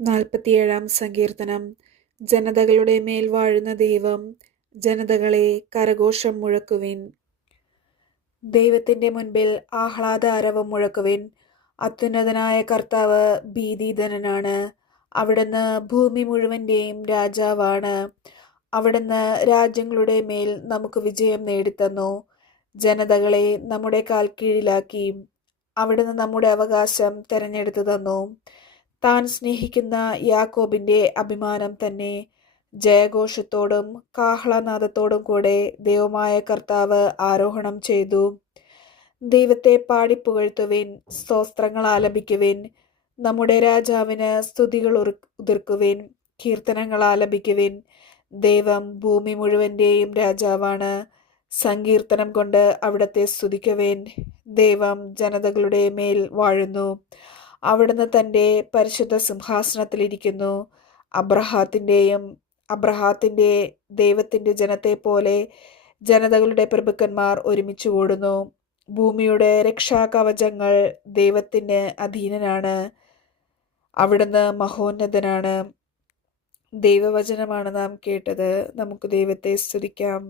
നാൽപ്പത്തിയേഴാം സങ്കീർത്തനം. ജനതകളുടെ മേൽ വാഴുന്ന ദൈവം ജനതകളെ കരഘോഷം മുഴക്കുവിൻ. ദൈവത്തിന്റെ മുൻപിൽ ആഹ്ലാദ അരവം മുഴക്കുവിൻ. അത്യുന്നതനായ കർത്താവ് ഭീതിധനനാണ്. അവിടുന്ന് ഭൂമി മുഴുവന്റെയും രാജാവാണ്. അവിടുന്ന് രാജ്യങ്ങളുടെ മേൽ നമുക്ക് വിജയം നേടിത്തന്നു. ജനതകളെ നമ്മുടെ കാൽ കീഴിലാക്കി അവിടുന്ന് നമ്മുടെ അവകാശം തിരഞ്ഞെടുത്തു തന്നു. താൻ സ്നേഹിക്കുന്ന യാക്കോബിന്റെ അഭിമാനം തന്നെ ജയഘോഷത്തോടും കാഹളനാദത്തോടും കൂടെ ദൈവമായ കർത്താവ് ആരോഹണം ചെയ്തു. ദൈവത്തെ പാടിപ്പുകഴ്ത്തുവിൻ സ്തോത്രങ്ങൾ ആലപിക്കുവിൻ നമ്മുടെ രാജാവിന് സ്തുതികൾ ഉതിർക്കുവിൻ കീർത്തനങ്ങൾ ആലപിക്കുവിൻ. ദൈവം ഭൂമി മുഴുവന്റെയും രാജാവാണ്. സങ്കീർത്തനം കൊണ്ട് അവിടത്തെ സ്തുതിക്കുവിൻ. ദൈവം ജനതകളുടെ മേൽ വാഴുന്നു. അവിടുന്ന് തന്റെ പരിശുദ്ധ സിംഹാസനത്തിലിരിക്കുന്നു. അബ്രഹാത്തിന്റെയും അബ്രഹാത്തിന്റെ ദൈവത്തിന്റെ ജനത്തെ പോലെ ജനതകളുടെ പ്രഭുക്കന്മാർ ഒരുമിച്ച് ഓടുന്നു ഭൂമിയുടെ രക്ഷാകവചങ്ങൾ ദൈവത്തിന് അധീനനാണ്. അവിടുന്ന് മഹോന്നതനാണ്. ദൈവവചനമാണ് നാം കേട്ടത്. നമുക്ക് ദൈവത്തെ സ്തുതിക്കാം.